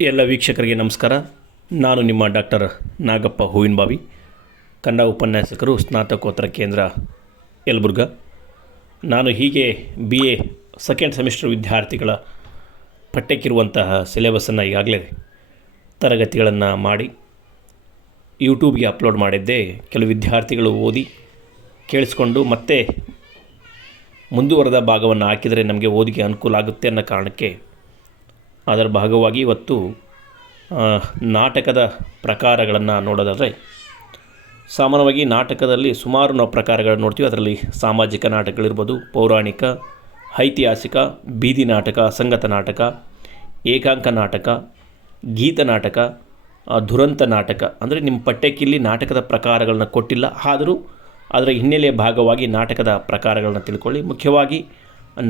ಎಲ್ಲ ವೀಕ್ಷಕರಿಗೆ ನಮಸ್ಕಾರ. ನಾನು ನಿಮ್ಮ ಡಾಕ್ಟರ್ ನಾಗಪ್ಪ ಹೂವಿನಬಾವಿ, ಕನ್ನಡ ಉಪನ್ಯಾಸಕರು, ಸ್ನಾತಕೋತ್ತರ ಕೇಂದ್ರ, ಯಲಬುರ್ಗ. ನಾನು ಹೀಗೆ ಬಿ ಎ ಸೆಕೆಂಡ್ ಸೆಮಿಸ್ಟರ್ ವಿದ್ಯಾರ್ಥಿಗಳ ಪಠ್ಯಕ್ಕಿರುವಂತಹ ಸಿಲೆಬಸ್ಸನ್ನು ಈಗಾಗಲೇ ತರಗತಿಗಳನ್ನು ಮಾಡಿ ಯೂಟ್ಯೂಬ್ಗೆ ಅಪ್ಲೋಡ್ ಮಾಡಿದ್ದೆ. ಕೆಲವು ವಿದ್ಯಾರ್ಥಿಗಳು ಓದಿ ಕೇಳಿಸ್ಕೊಂಡು ಮತ್ತೆ ಮುಂದುವರೆದ ಭಾಗವನ್ನು ಹಾಕಿದರೆ ನಮಗೆ ಓದಿಗೆ ಅನುಕೂಲ ಆಗುತ್ತೆ ಅನ್ನೋ ಕಾರಣಕ್ಕೆ ಅದರ ಭಾಗವಾಗಿ ಇವತ್ತು ನಾಟಕದ ಪ್ರಕಾರಗಳನ್ನು ನೋಡೋದಾದರೆ, ಸಾಮಾನ್ಯವಾಗಿ ನಾಟಕದಲ್ಲಿ ಸುಮಾರು ನಾವು ಪ್ರಕಾರಗಳನ್ನು ನೋಡ್ತೀವಿ. ಅದರಲ್ಲಿ ಸಾಮಾಜಿಕ ನಾಟಕಗಳಿರ್ಬೋದು, ಪೌರಾಣಿಕ, ಐತಿಹಾಸಿಕ, ಬೀದಿ ನಾಟಕ, ಸಂಗತ ನಾಟಕ, ಏಕಾಂಕ ನಾಟಕ, ಗೀತ ನಾಟಕ ದುರಂತ ನಾಟಕ. ಅಂದರೆ ನಿಮ್ಮ ಪಠ್ಯಕ್ಕಿಲ್ಲಿ ನಾಟಕದ ಪ್ರಕಾರಗಳನ್ನ ಕೊಟ್ಟಿಲ್ಲ. ಆದರೂ ಅದರ ಹಿನ್ನೆಲೆಯ ಭಾಗವಾಗಿ ನಾಟಕದ ಪ್ರಕಾರಗಳನ್ನ ತಿಳ್ಕೊಳ್ಳಿ. ಮುಖ್ಯವಾಗಿ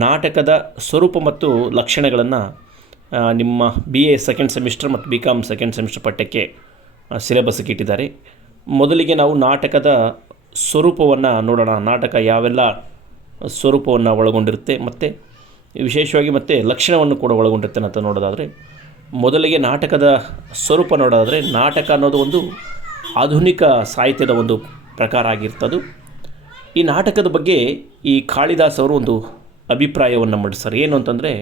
ನಾಟಕದ ಸ್ವರೂಪ ಮತ್ತು ಲಕ್ಷಣಗಳನ್ನು ನಿಮ್ಮ ಬಿ ಎ ಸೆಕೆಂಡ್ ಸೆಮಿಸ್ಟರ್ ಮತ್ತು ಬಿ ಕಾಮ್ ಸೆಕೆಂಡ್ ಸೆಮಿಸ್ಟರ್ ಪಠ್ಯಕ್ಕೆ ಸಿಲೆಬಸ್ಗೆ ಇಟ್ಟಿದ್ದಾರೆ. ಮೊದಲಿಗೆ ನಾವು ನಾಟಕದ ಸ್ವರೂಪವನ್ನು ನೋಡೋಣ. ನಾಟಕ ಯಾವೆಲ್ಲ ಸ್ವರೂಪವನ್ನು ಒಳಗೊಂಡಿರುತ್ತೆ ಮತ್ತು ವಿಶೇಷವಾಗಿ ಮತ್ತು ಲಕ್ಷಣವನ್ನು ಕೂಡ ಒಳಗೊಂಡಿರುತ್ತೆ ಅಂತ ನೋಡೋದಾದರೆ, ಮೊದಲಿಗೆ ನಾಟಕದ ಸ್ವರೂಪ ನೋಡೋದಾದರೆ, ನಾಟಕ ಅನ್ನೋದು ಒಂದು ಆಧುನಿಕ ಸಾಹಿತ್ಯದ ಒಂದು ಪ್ರಕಾರ ಆಗಿರ್ತದು. ಈ ನಾಟಕದ ಬಗ್ಗೆ ಈ ಕಾಳಿದಾಸ್ ಅವರು ಒಂದು ಅಭಿಪ್ರಾಯವನ್ನು ಮಂಡಿಸ್ತಾರೆ. ಏನು ಅಂತಂದರೆ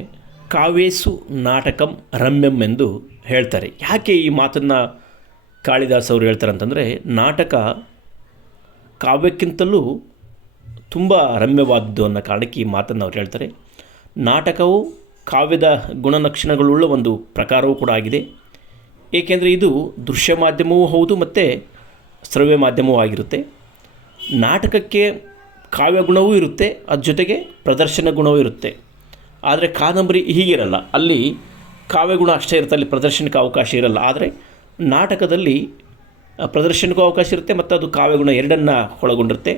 ಕಾವೇಸು ನಾಟಕಂ ರಮ್ಯಂ ಎಂದು ಹೇಳ್ತಾರೆ. ಯಾಕೆ ಈ ಮಾತನ್ನು ಕಾಳಿದಾಸ್ ಅವರು ಹೇಳ್ತಾರೆ ಅಂತಂದರೆ ನಾಟಕ ಕಾವ್ಯಕ್ಕಿಂತಲೂ ತುಂಬ ರಮ್ಯವಾದದ್ದು ಅನ್ನೋ ಕಾರಣಕ್ಕೆ ಈ ಮಾತನ್ನು ಅವ್ರು ಹೇಳ್ತಾರೆ. ನಾಟಕವು ಕಾವ್ಯದ ಗುಣಲಕ್ಷಣಗಳುಳ್ಳ ಒಂದು ಪ್ರಕಾರವೂ ಕೂಡ ಆಗಿದೆ. ಏಕೆಂದರೆ ಇದು ದೃಶ್ಯ ಮಾಧ್ಯಮವೂ ಹೌದು ಮತ್ತು ಶ್ರವ್ಯ ಮಾಧ್ಯಮವೂ ಆಗಿರುತ್ತೆ. ನಾಟಕಕ್ಕೆ ಕಾವ್ಯ ಗುಣವೂ ಇರುತ್ತೆ ಅದ್ರ ಜೊತೆಗೆ ಪ್ರದರ್ಶನ ಗುಣವೂ ಇರುತ್ತೆ. ಆದರೆ ಕಾದಂಬರಿ ಹೀಗಿರಲ್ಲ. ಅಲ್ಲಿ ಕಾವ್ಯಗುಣ ಅಷ್ಟೇ ಇರುತ್ತೆ, ಅಲ್ಲಿ ಪ್ರದರ್ಶನಕ್ಕೆ ಅವಕಾಶ ಇರಲ್ಲ. ಆದರೆ ನಾಟಕದಲ್ಲಿ ಪ್ರದರ್ಶನಕ್ಕೂ ಅವಕಾಶ ಇರುತ್ತೆ ಮತ್ತು ಅದು ಕಾವ್ಯಗುಣ ಎರಡನ್ನು ಒಳಗೊಂಡಿರುತ್ತೆ.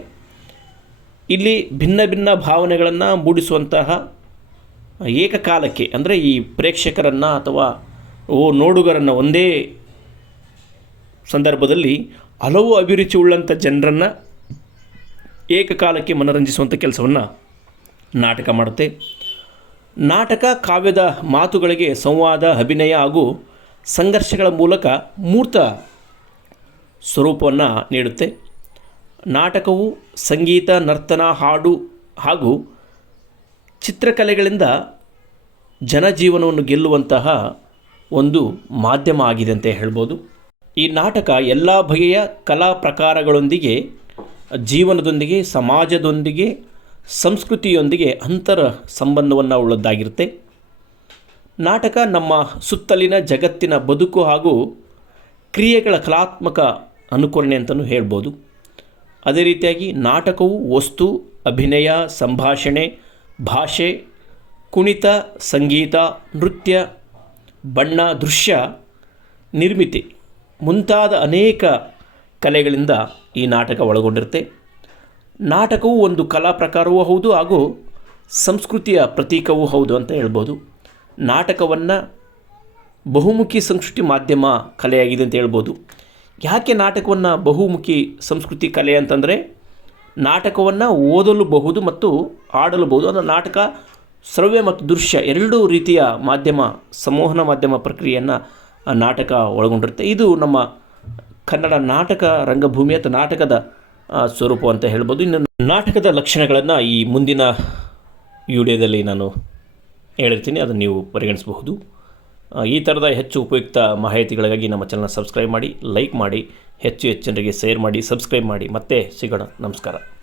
ಇಲ್ಲಿ ಭಿನ್ನ ಭಿನ್ನ ಭಾವನೆಗಳನ್ನು ಮೂಡಿಸುವಂತಹ ಏಕಕಾಲಕ್ಕೆ, ಅಂದರೆ ಈ ಪ್ರೇಕ್ಷಕರನ್ನು ಅಥವಾ ಓ ನೋಡುಗರನ್ನು ಒಂದೇ ಸಂದರ್ಭದಲ್ಲಿ ಹಲವು ಅಭಿರುಚಿ ಉಳ್ಳಂಥ ಜನರನ್ನು ಏಕಕಾಲಕ್ಕೆ ಮನರಂಜಿಸುವಂಥ ಕೆಲಸವನ್ನು ನಾಟಕ ಮಾಡುತ್ತೆ. ನಾಟಕ ಕಾವ್ಯದ ಮಾತುಗಳಿಗೆ ಸಂವಾದ, ಅಭಿನಯ ಹಾಗೂ ಸಂಘರ್ಷಗಳ ಮೂಲಕ ಮೂರ್ತ ಸ್ವರೂಪವನ್ನು ನೀಡುತ್ತೆ. ನಾಟಕವು ಸಂಗೀತ, ನರ್ತನ, ಹಾಡು ಹಾಗೂ ಚಿತ್ರಕಲೆಗಳಿಂದ ಜನಜೀವನವನ್ನು ಗೆಲ್ಲುವಂತಹ ಒಂದು ಮಾಧ್ಯಮ ಆಗಿದೆ ಅಂತ ಹೇಳ್ಬೋದು. ಈ ನಾಟಕ ಎಲ್ಲ ಬಗೆಯ ಕಲಾ ಪ್ರಕಾರಗಳೊಂದಿಗೆ, ಜೀವನದೊಂದಿಗೆ, ಸಮಾಜದೊಂದಿಗೆ ಸಂಸ್ಕೃತಿಯೊಂದಿಗೆ ಅಂತರ ಸಂಬಂಧವನ್ನು ಉಳ್ಳದ್ದಾಗಿರುತ್ತೆ. ನಾಟಕ ನಮ್ಮ ಸುತ್ತಲಿನ ಜಗತ್ತಿನ ಬದುಕು ಹಾಗೂ ಕ್ರಿಯೆಗಳ ಕಲಾತ್ಮಕ ಅನುಕರಣೆ ಅಂತಲೂ ಹೇಳ್ಬೋದು. ಅದೇ ರೀತಿಯಾಗಿ ನಾಟಕವು ವಸ್ತು, ಅಭಿನಯ, ಸಂಭಾಷಣೆ, ಭಾಷೆ, ಕುಣಿತ, ಸಂಗೀತ, ನೃತ್ಯ, ಬಣ್ಣ, ದೃಶ್ಯ, ನಿರ್ಮಿತಿ ಮುಂತಾದ ಅನೇಕ ಕಲೆಗಳಿಂದ ಈ ನಾಟಕ ಒಳಗೊಂಡಿರುತ್ತೆ. ನಾಟಕವು ಒಂದು ಕಲಾ ಪ್ರಕಾರವೂ ಹೌದು ಹಾಗೂ ಸಂಸ್ಕೃತಿಯ ಪ್ರತೀಕವೂ ಹೌದು ಅಂತ ಹೇಳ್ಬೋದು. ನಾಟಕವನ್ನು ಬಹುಮುಖಿ ಸಂಸ್ಕೃತಿ ಮಾಧ್ಯಮ ಕಲೆಯಾಗಿದೆ ಅಂತ ಹೇಳ್ಬೋದು. ಯಾಕೆ ನಾಟಕವನ್ನು ಬಹುಮುಖಿ ಸಂಸ್ಕೃತಿ ಕಲೆ ಅಂತಂದರೆ ನಾಟಕವನ್ನು ಓದಲು ಬಹುದು ಮತ್ತು ಆಡಲು ಬಹುದು ಅಂದರೆ ನಾಟಕ ಶ್ರವ್ಯ ಮತ್ತು ದೃಶ್ಯ ಎರಡೂ ರೀತಿಯ ಮಾಧ್ಯಮ, ಸಂವಹನ ಮಾಧ್ಯಮ ಪ್ರಕ್ರಿಯೆಯನ್ನು ನಾಟಕ ಒಳಗೊಂಡಿರುತ್ತೆ. ಇದು ನಮ್ಮ ಕನ್ನಡ ನಾಟಕ ರಂಗಭೂಮಿ ಅಥವಾ ನಾಟಕದ ಸ್ವರೂಪ ಅಂತ ಹೇಳ್ಬೋದು. ಇನ್ನು ನಾಟಕದ ಲಕ್ಷಣಗಳನ್ನು ಈ ಮುಂದಿನ ವಿಡಿಯೋದಲ್ಲಿ ನಾನು ಹೇಳಿರ್ತೀನಿ, ಅದನ್ನು ನೀವು ಪರಿಗಣಿಸಬಹುದು. ಈ ಥರದ ಹೆಚ್ಚು ಉಪಯುಕ್ತ ಮಾಹಿತಿಗಳಿಗಾಗಿ ನಮ್ಮ ಚಾನಲ್ ಸಬ್ಸ್ಕ್ರೈಬ್ ಮಾಡಿ ಲೈಕ್ ಮಾಡಿ, ಹೆಚ್ಚು ಹೆಚ್ಚು ಜನರಿಗೆ ಶೇರ್ ಮಾಡಿ ಸಬ್ಸ್ಕ್ರೈಬ್ ಮಾಡಿ. ಮತ್ತೆ ಸಿಗೋಣ. ನಮಸ್ಕಾರ.